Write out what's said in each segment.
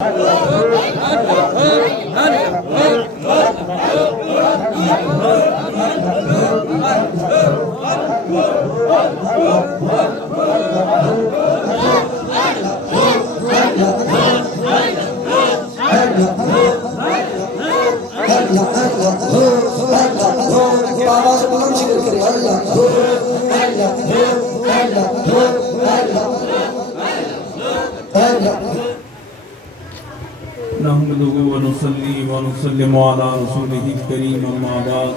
آواز بلند ذکر کرے اللہ نحمده ونصلي ونسلم على رسوله الكريم اما بعد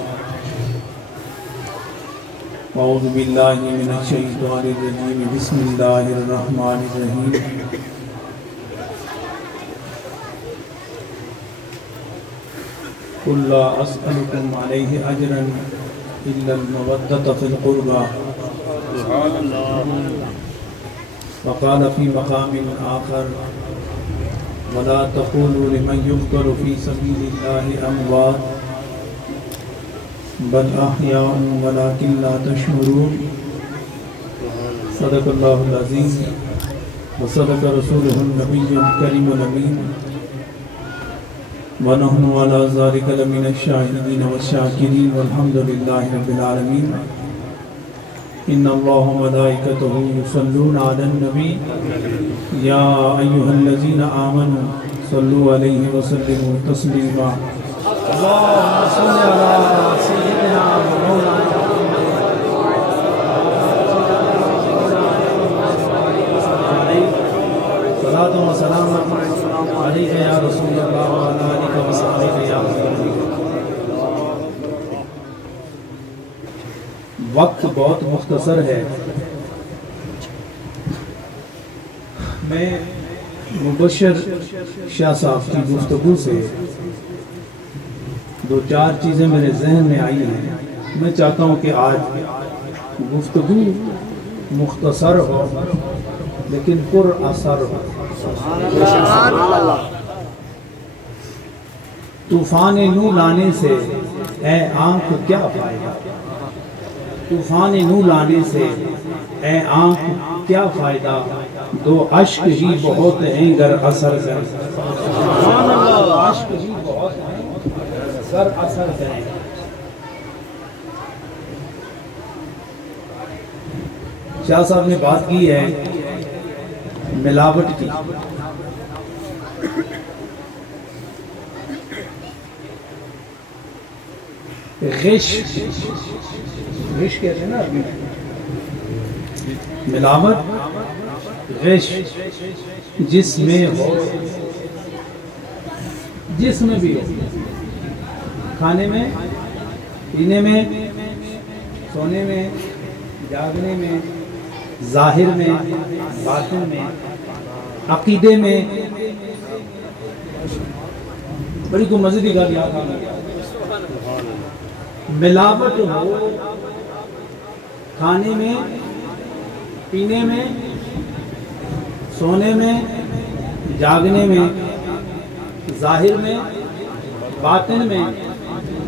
اعوذ بالله من الشيطان الرجيم بسم الله الرحمن الرحيم قل لا أسألكم عليه أجرا إلا المودة في القربى وقال في مقام آخر ولا تقولوا لمن يقتل في سبيل الله أموات بل أحياء ولكن لا تشعرون صدق الله العظيم وصدق رسوله النبي الكريم الأمين ونحن على ذلك لمن الشاهدين والشاكرين والحمد لله رب العالمين إن الله وملائكته يصلون على النبي يا أيها الذين آمنوا صلوا عليه وسلموا تسليما اللهم صل على سيدنا ومولانا صلاة وسلام عليك يا رسول الله وعلى آلك وصحبه يا رسول الله. وقت بہت مختصر ہے. میں مبشر شاہ صاحب کی گفتگو سے دو چار چیزیں میرے ذہن میں آئی ہیں. میں چاہتا ہوں کہ آج گفتگو مختصر ہو لیکن پر اثر ہو. طوفان نو لانے سے اے آنکھ کیا فائدہ, طوفان نو لانے سے اے آنکھ کیا فائدہ, دو اشک ہی بہت ہیں گر اثر کریں. اشک ہی بہت ہیں گر اثر کریں. شاہ صاحب نے بات کی ہے ملاوٹ کی. غش کہتے ہیں نا ملاوٹ, غش جس میں ہو, جس میں بھی ہو, کھانے میں, پینے میں, سونے میں, جاگنے میں, ظاہر میں, باطن میں, عقیدے میں. بڑی کو مزے کی گل یاد آ گئی. ملاوٹ ہو کھانے میں, پینے میں, سونے میں, جاگنے میں, ظاہر میں, باطن میں,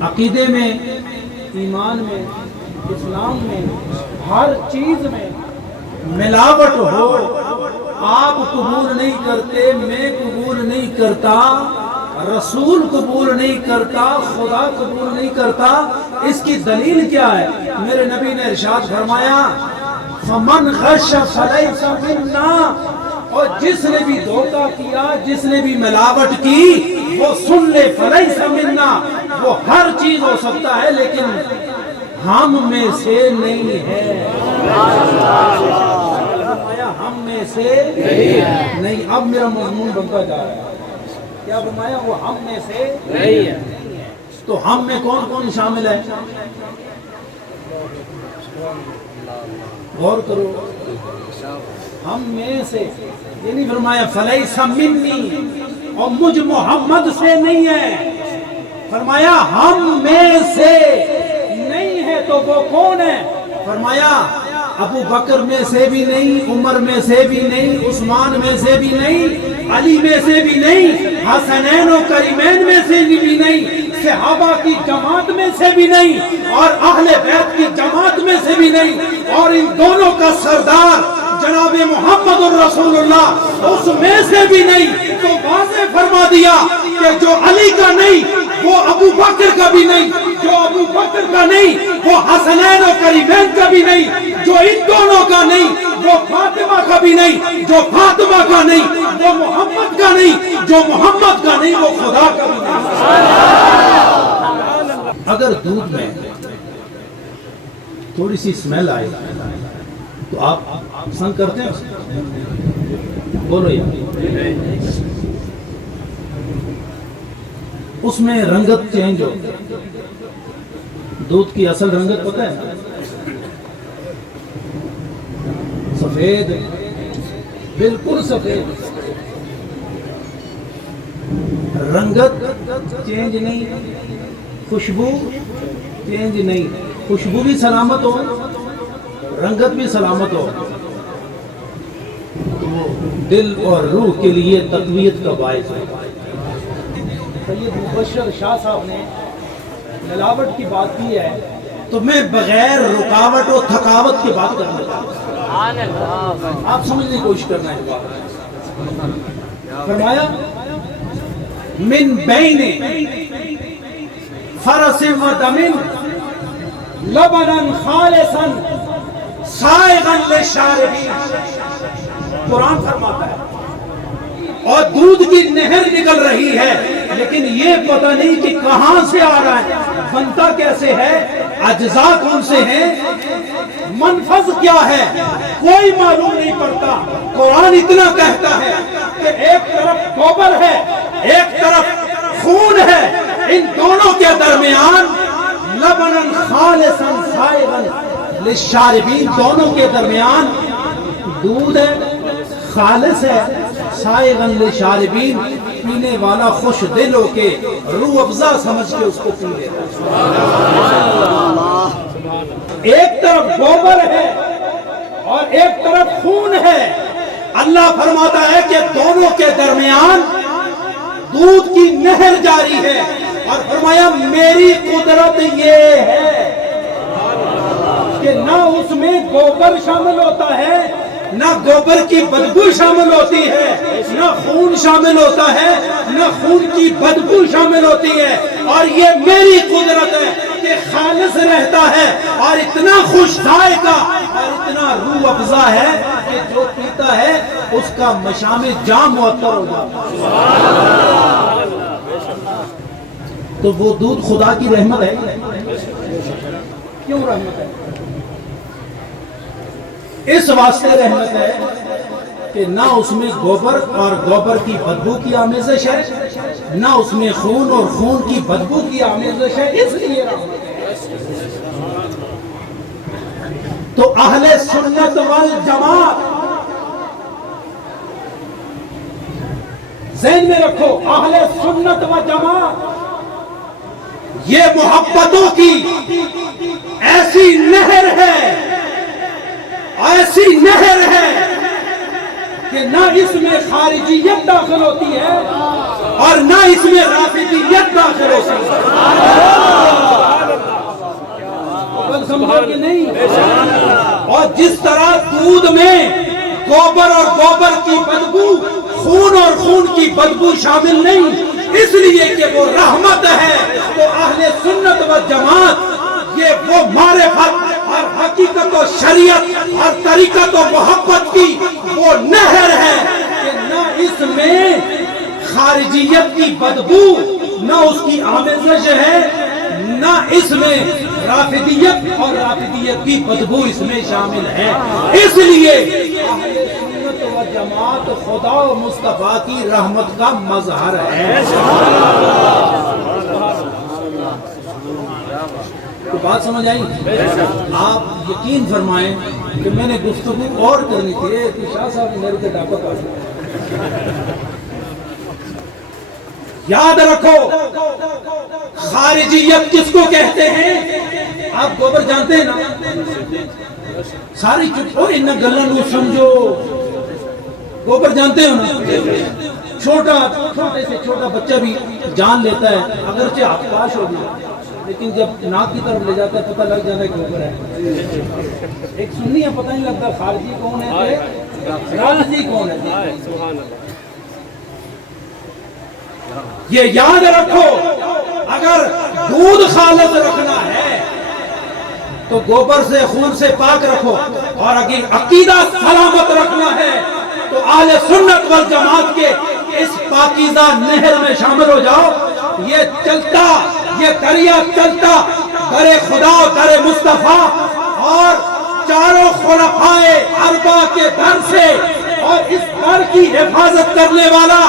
عقیدے میں, ایمان میں, اسلام میں, ہر چیز میں ملاوٹ ہو. آپ قبول نہیں کرتے, میں قبول نہیں کرتا, رسول قبول نہیں کرتا, خدا قبول نہیں کرتا. اس کی دلیل کیا ہے؟ میرے نبی نے ارشاد فرمایا فمن غش فلیس منا, اور جس نے بھی دھوکہ کیا, جس نے بھی ملاوٹ کی, وہ سن لے فلیس منا, وہ ہر چیز ہو سکتا ہے لیکن ہم میں سے نہیں ہے. ہم میں سے نہیں. اب میرا مضمون بنتا جا رہا ہے. کیا فرمایا؟ وہ ہم میں سے نہیں ہے. تو ہم میں کون کون شامل ہے؟ غور کرو. ہم میں سے یہ نہیں فرمایا فلیس منی, اور مجھ محمد سے نہیں ہے. فرمایا ہم میں سے نہیں ہے. تو وہ کون ہے؟ فرمایا ابو بکر میں سے بھی نہیں, عمر میں سے بھی نہیں, عثمان میں سے بھی نہیں, علی میں سے بھی نہیں, حسنین و کریمین میں سے بھی نہیں, صحابہ کی جماعت میں سے بھی نہیں, اور اہل بیت کی جماعت میں سے بھی نہیں, اور ان دونوں کا سردار جناب محمد الرسول اللہ اس میں سے بھی نہیں. تو واضح فرما دیا کہ جو علی کا نہیں وہ ابو بکر کا بھی نہیں، جو ابو بکر کا نہیں وہ حسنین و کریمین کا بھی نہیں، جو ان دونوں کا نہیں وہ فاطمہ کا بھی نہیں، جو فاطمہ کا نہیں وہ محمد کا نہیں، جو محمد کا نہیں وہ خدا کا بھی نہیں۔ اگر دودھ میں تھوڑی سی اسمیل آئے تو آپ پسند کرتے ہیں؟ بولو یار۔ اس میں رنگت چینج ہو، دودھ کی اصل رنگت پتہ ہے؟ سفید، بالکل سفید، رنگت چینج نہیں، خوشبو چینج نہیں، خوشبو بھی سلامت ہو، رنگت بھی سلامت ہو، تو وہ دل اور روح کے لیے تقویت کا باعث ہے۔ سید مبشر شاہ صاحب نے ملاوٹ کی بات کی ہے تو میں بغیر رکاوٹ و تھکاوٹ کی بات کرنا چاہتا ہوں، آپ سمجھنے کی کوشش کرنا ہے۔ فرمایا من بین فرس و دم لبنا خالصا سائغا للشاربین، قرآن فرماتا ہے اور دودھ کی نہر نکل رہی ہے لیکن یہ پتہ نہیں کہ کہاں سے آ رہا ہے، بنتا کیسے ہے، اجزاء کون سے ہیں، منفذ کیا ہے، کوئی معلوم نہیں پڑتا۔ قرآن اتنا کہتا ہے کہ ایک طرف گوبر ہے ایک طرف خون ہے، ان دونوں کے درمیان لبناً خالصاً سائغاً للشاربین، دونوں کے درمیان دودھ ہے، خالص ہے، سائغاً للشاربین، پینے والا خوش دل ہو کے روح افزا سمجھ کے اس کو پی لیتا ہے۔ ایک طرف گوبر ہے اور ایک طرف خون ہے، اللہ فرماتا ہے کہ دونوں کے درمیان دودھ کی نہر جاری ہے، اور فرمایا میری قدرت یہ ہے کہ نہ اس میں گوبر شامل ہوتا ہے، نہ گوبر کی بدبو شامل ہوتی ہے، نہ خون شامل ہوتا ہے، نہ خون کی بدبو شامل ہوتی ہے، اور یہ میری قدرت ہے کہ خالص رہتا ہے اور اتنا خوش ذائقہ اور اتنا روح افزا ہے کہ جو پیتا ہے اس کا مشام جام معطر ہو جاتا ہے۔ تو وہ دودھ خدا کی رحمت ہے، کیوں رحمت ہے؟ اس واسطے رحمت ہے کہ نہ اس میں گوبر اور گوبر کی بدبو کی آمیزش ہے، نہ اس میں خون اور خون کی بدبو کی آمیزش ہے، اس لیے رحمت ہے۔ تو اہل سنت والجماعت ذہن میں رکھو، اہل سنت والجماعت یہ محبتوں کی ایسی نہر ہے، ایسی نہر ہے کہ نہ اس میں خارجیت داخل ہوتی ہے اور نہ اس میں رافضیت داخل ہوتی ہے۔ سمجھو کہ نہیں؟ اور جس طرح دودھ میں گوبر اور گوبر کی بدبو، خون اور خون کی بدبو شامل نہیں، اس لیے کہ وہ رحمت ہے، تو اہل سنت و جماعت یہ وہ معرفت اور حقیقت و شریعت اور طریقت و محبت کی وہ نہر ہے کہ نہ اس میں خارجیت کی بدبو، نہ اس کی آمیزش ہے، نہ اس میں رافضیت اور رافضیت کی بدبو اس میں شامل ہے۔ اس لیے اہل سنت و جماعت خدا و مصطفیٰ کی رحمت کا مظہر ہے۔ تو بات سمجھ آئی؟ آپ یقین فرمائیں کہ میں نے گفتگو اور کرنی تھی کہ شاہ صاحب نے میرے کے ڈاکہ پاس یاد رکھو خارجیت کس کو کہتے ہیں؟ آپ گوبر جانتے ہیں نا؟ ساری چپ ہو ان گلن نو سمجھو، گوبر جانتے ہو نا؟ چھوٹے سے چھوٹا بچہ بھی جان لیتا ہے، اگرچہ آپ پاش ہو گیا لیکن جب ناک کی طرف لے جاتا ہے پتہ لگ جاتا ہے کہ گوبر ہے۔ ایک سنی ہے پتہ نہیں لگتا خارجی کون ہے رافضی کون ہے۔ یہ یاد رکھو، اگر دودھ خالص رکھنا ہے تو گوبر سے خون سے پاک رکھو، اور اگر عقیدہ سلامت رکھنا ہے تو اہل سنت والجماعت کے اس پاکیزہ نہر میں شامل ہو جاؤ۔ یہ چلتا، یہ دریا چلتا در خدا، در مصطفیٰ اور چاروں خلفائے اربعہ کے در سے، اور اس در کی حفاظت کرنے والا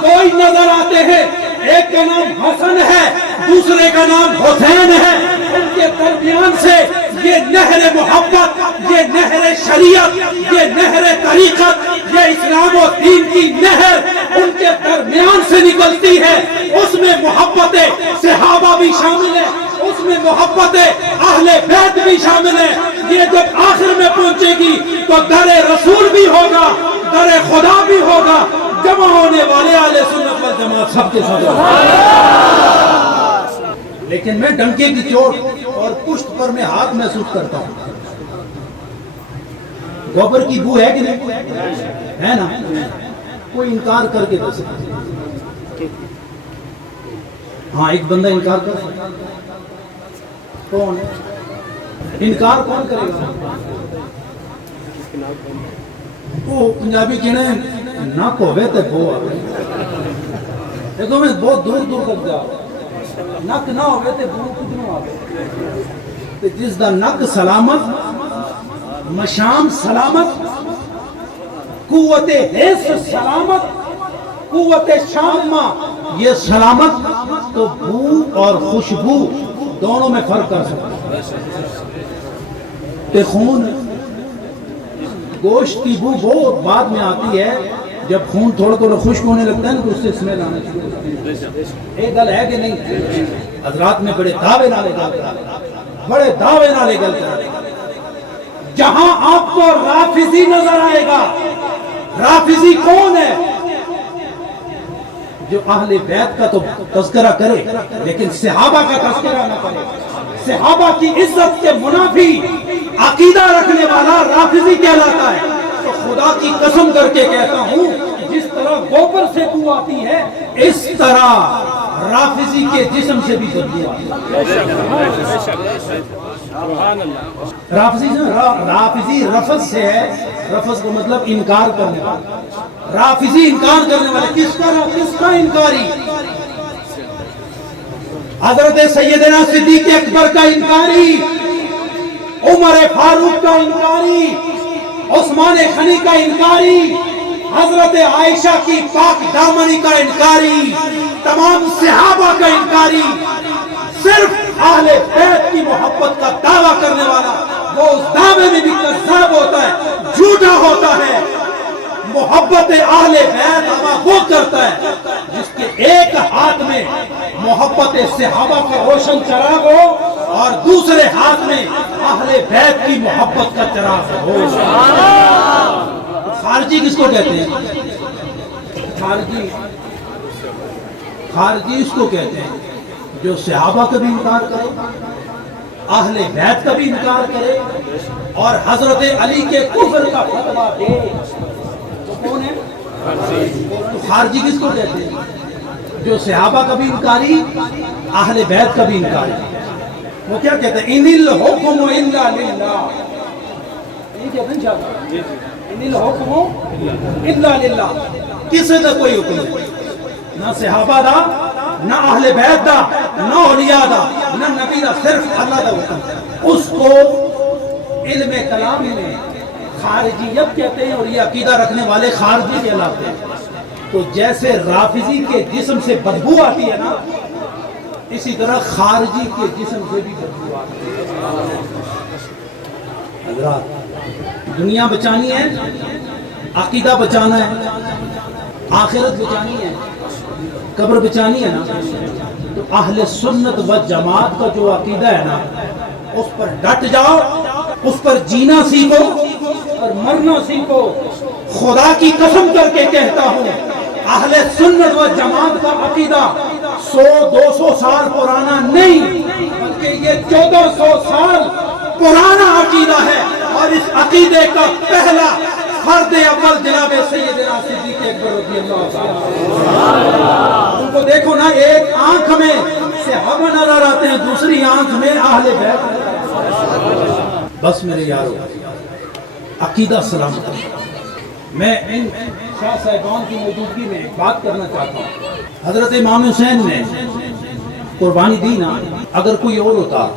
کوئی نظر آتے ہیں، ایک کا نام حسن ہے، دوسرے کا نام حسین ہے، ان کے درمیان سے یہ نہر محبت، یہ نہر شریعت، یہ نہر طریقت، یہ اسلام و دین کی نہر ان کے درمیان سے نکلتی ہے۔ اس میں محبت صحابہ بھی شامل ہے، اس میں محبت اہل بیت بھی شامل ہے۔ یہ جب آخر میں پہنچے گی تو در رسول بھی ہوگا، در خدا بھی ہوگا، جمع ہونے والے اہل سنت والجماعت سب کے ساتھ۔ لیکن میں ڈنکے کی چوٹ اور پشت پر میں ہاتھ محسوس کرتا ہوں۔ گوبر کی بو ہے کہ نہیں ہے نا؟ کوئی انکار کر کے دے سکتا، ہاں ایک بندہ انکار کر سکتا، کون ہے؟ انکار کون کرے گا؟ وہ پنجابی کہنے نک ہوئے تے بو آئے، دیکھو میں بہت دور دور تک جاؤ، نک نہ ہوئے تے بو کدنوں آئے، جس دا نک سلامت، مشام سلامت، قوت حس سلامت، قوت شامہ یہ سلامت، تو بو اور خوشبو دونوں میں فرق کر سکتا ہے۔ خون، گوشت کی بو وہ بعد میں آتی ہے جب خون تھوڑا تھوڑا خشک ہونے لگتا ہے نا، تو اس سے اسمیل آنا شروع ہوتی ہے۔ ایک گل ہے کہ نہیں؟ حضرات میں بڑے دعوے نالے گل کرتے، بڑے دعوے نالے گل کرتے، جہاں آپ کو رافضی نظر آئے گا، رافضی کون ہے؟ جو اہل بیت کا تو تذکرہ کرے لیکن صحابہ کا تذکرہ نہ کرے، صحابہ کی عزت کے منافی عقیدہ رکھنے والا رافضی کہلاتا ہے۔ تو خدا کی قسم کر کے کہتا ہوں، جس طرح گوبر سے بو آتی ہے اس طرح رافضی کے جسم سے بھی بدبو آتی ہے۔ رافضی رفض سے ہے، رفض کا مطلب انکار کرنے والا، رافضی انکار کرنے والے۔ کس کا انکاری؟ حضرت سیدنا صدیق اکبر کا انکاری، عمر فاروق کا انکاری، عثمان غنی کا انکاری، حضرت عائشہ کی پاک دامنی کا انکاری، تمام صحابہ کا انکاری۔ صرف اہل بیت کی محبت کا دعویٰ کرنے والا وہ اس دعوے میں بھی کذاب ہوتا ہے، جھوٹا ہوتا ہے۔ محبت اہل بیت وہ کرتا ہے جس کے ایک ہاتھ میں محبت صحابہ کا روشن چراغ ہو اور دوسرے ہاتھ میں اہل بیت کی محبت کا چراغ ہو۔ خارجی کس کو کہتے ہیں؟ خارجی اس کو کہتے ہیں جو صحابہ کا بھی انکار کرے، اہل بیت کا بھی انکار کرے اور حضرت علی کے کفر کا فتویٰ دے۔ تو کون ہے؟ خارجی کس کو کہتے ہیں؟ جو صحابہ کا بھی انکاری، اہل بیت کا بھی انکاری۔ وہ کیا کہتے ہیں؟ ان الحکم الا للہ، یہ کہتے ہیں شاید ان الحکم الا للہ، کسی کا کوئی حکم نہیں، نہ صحابہ دا، نہ اہل بیت دا، نہ اولیاء دا، نہ نبی دا، صرف اللہ دا حکم۔ اس کو علم کلام میں خارجیت کہتے ہیں اور یہ عقیدہ رکھنے والے خارجی کہلاتے ہیں۔ تو جیسے رافضی کے جسم سے بدبو آتی ہے نا، اسی طرح خارجی کے جسم سے بھی بدبو آتی ہے۔ حضرات، دنیا بچانی ہے، عقیدہ بچانا ہے، آخرت بچانی ہے، قبر بچانی ہے نا، تو اہل سنت و جماعت کا جو عقیدہ ہے نا، اس پر ڈٹ جاؤ، اس پر جینا سیکھو اور مرنا سیکھو۔ خدا کی قسم کر کے کہتا ہوں، اہل سنت و جماعت کا عقیدہ 100-200 سال پرانا نہیں، بلکہ یہ 1400 سال پرانا عقیدہ ہے، اور اس عقیدے کا پہلا فرد اول جناب سیدنا صدیق اکبر رضی اللہ عنہ۔ ان کو دیکھو نا میں صحابہ نظر آتے ہیں، دوسری آنکھ میں اہل بیت۔ بس میرے یارو، عقیدہ سلامت۔ میں ان شاہ صاحبان کی موجودگی میں ایک بات کرنا چاہتا ہوں۔ حضرت امام حسین نے قربانی دی نا، اگر کوئی اور ہوتا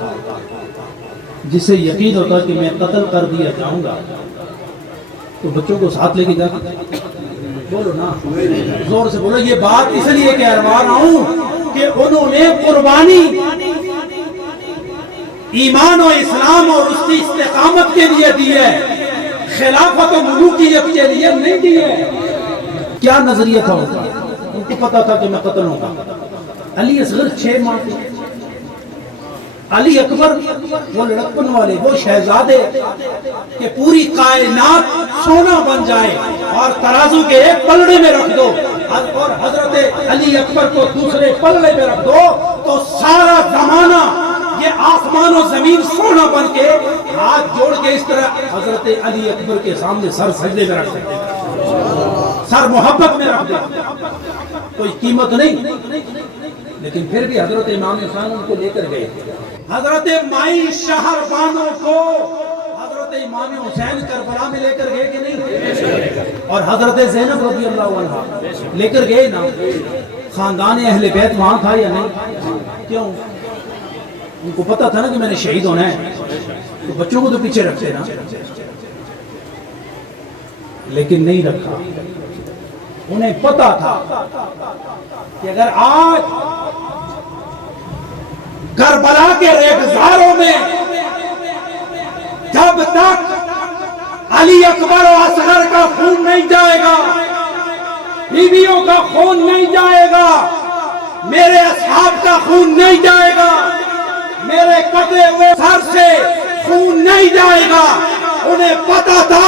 جسے یقین ہوتا کہ میں قتل کر دیا جاؤں گا تو بچوں کو ساتھ لے کے جاتا؟ بولو نا، زور سے بولو۔ یہ بات اس لیے کہہ رہا ہوں کہ انہوں نے قربانی ایمان و اسلام اور اس کی استقامت کے لیے دی ہے، خلافت و ملوکیت کے لیے نہیں دی ہے۔ کیا نظریہ تھا ان کا؟ ان کو پتا تھا کہ میں قتل ہوں گا۔ علی اصغر 6 ماہ تھے، علی اکبر وہ لڑکپن والے، وہ شہزادے کہ پوری کائنات سونا بن جائے اور ترازو کے ایک پلڑے میں رکھ دو اور حضرت علی اکبر کو دوسرے پلڑے میں رکھ دو تو سارا زمانہ یہ آسمان و زمین سونا بن کے ہاتھ جوڑ کے اس طرح حضرت علی اکبر کے سامنے سر سجدے میں رکھ سکتے، سر محبت میں رکھ دے، کوئی قیمت نہیں۔ لیکن پھر بھی حضرت امام حسین ان کو لے کر گئے۔ حضرت مائی شہر بانوں کو حضرت امام حسین کربلا میں لے کر گئے کہ نہیں؟ اور حضرت زینب رضی اللہ عنہ لے کر گئے نا۔ خاندان اہل بیت وہاں تھا یا نہیں؟ کیوں؟ ان کو پتا تھا نا کہ میں نے شہید ہونا ہے، تو بچوں کو تو پیچھے رکھتے نا، لیکن نہیں رکھا۔ انہیں پتا تھا کہ اگر آج کربلا کے ریگزاروں میں جب تک علی اکبر و اصغر کا خون نہیں جائے گا، بیویوں کا خون نہیں جائے گا، میرے اصحاب کا خون نہیں جائے گا، میرے کٹے ہوئے سر سے خون نہیں جائے گا۔ انہیں پتا تھا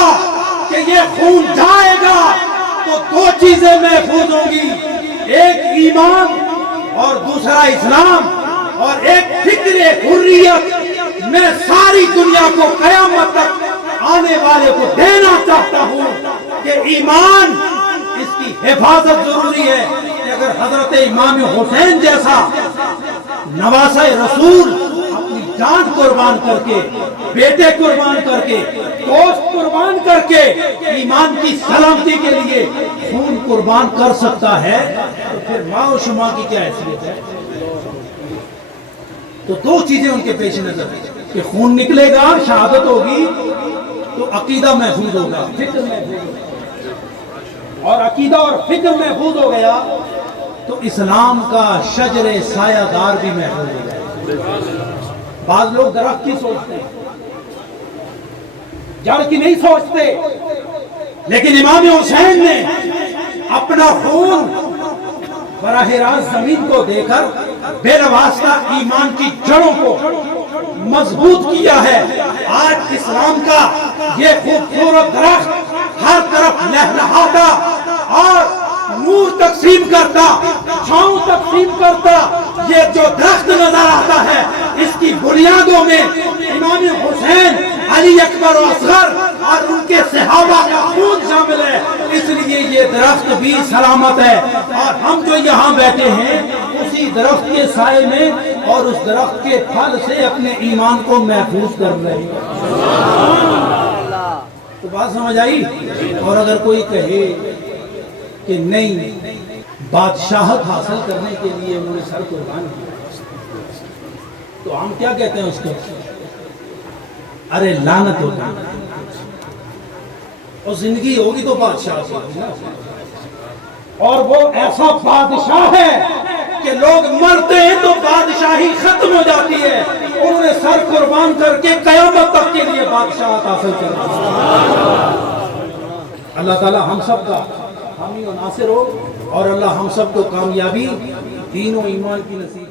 کہ یہ خون جائے گا تو 2 چیزیں محفوظ ہوں گی، ایک ایمان اور دوسرا اسلام، اور ایک فکر حریت میں ساری دنیا کو قیامت تک آنے والے کو دینا چاہتا ہوں کہ ایمان اس کی حفاظت ضروری ہے کہ اگر حضرت امام حسین جیسا نواسہ رسول اپنی جان قربان کر کے، بیٹے قربان کر کے، دوست قربان کر کے ایمان کی سلامتی کے لیے خون قربان کر سکتا ہے تو پھر ماں و شما کی کیا حیثیت ہے؟ تو 2 چیزیں ان کے پیش نظر ہیں کہ خون نکلے گا، شہادت ہوگی تو عقیدہ محفوظ ہوگا، فکر محفوظ ہوگا، اور عقیدہ اور فکر محفوظ ہو گیا تو اسلام کا شجر سایہ دار بھی محفوظ ہو گیا۔ بعض لوگ درخت کی سوچتے ہیں، جڑ کی نہیں سوچتے، لیکن امام حسین نے اپنا خون براہ راست زمین کو دے کر بے واسطہ ایمان کی جڑوں کو مضبوط کیا ہے۔ آج اسلام کا یہ خوبصورت درخت ہر طرف لہلہاتا اور نور تقسیم کرتا، چھاؤں تقسیم کرتا، یہ جو درخت نظر آتا ہے اس کی بنیادوں میں امام حسین، علی اکبر و اصغر اور ان کے صحابہ کا خون شامل ہے، اس لیے یہ درخت بھی سلامت ہے، اور ہم جو یہاں بیٹھے ہیں اسی درخت کے سائے میں اور اس درخت کے پھل سے اپنے ایمان کو محفوظ کر رہے ہیں۔ تو بات سمجھ آئی؟ اور اگر کوئی کہے کہ نہیں، بادشاہت حاصل کرنے کے لیے انہوں نے سر قربان کیا، تو ہم کیا کہتے ہیں اس کو؟ ارے لعنت ہوگی، اور زندگی ہوگی تو بادشاہ ہوگی نا، اور وہ ایسا بادشاہ ہے کہ لوگ مرتے ہیں تو بادشاہی ختم ہو جاتی ہے، انہوں نے سر قربان کر کے قیامت تک کے لیے بادشاہت حاصل کر دی۔ اللہ تعالی ہم سب کا حامی و ناصر ہو، اور اللہ ہم سب کو کامیابی دین و ایمان کی نصیب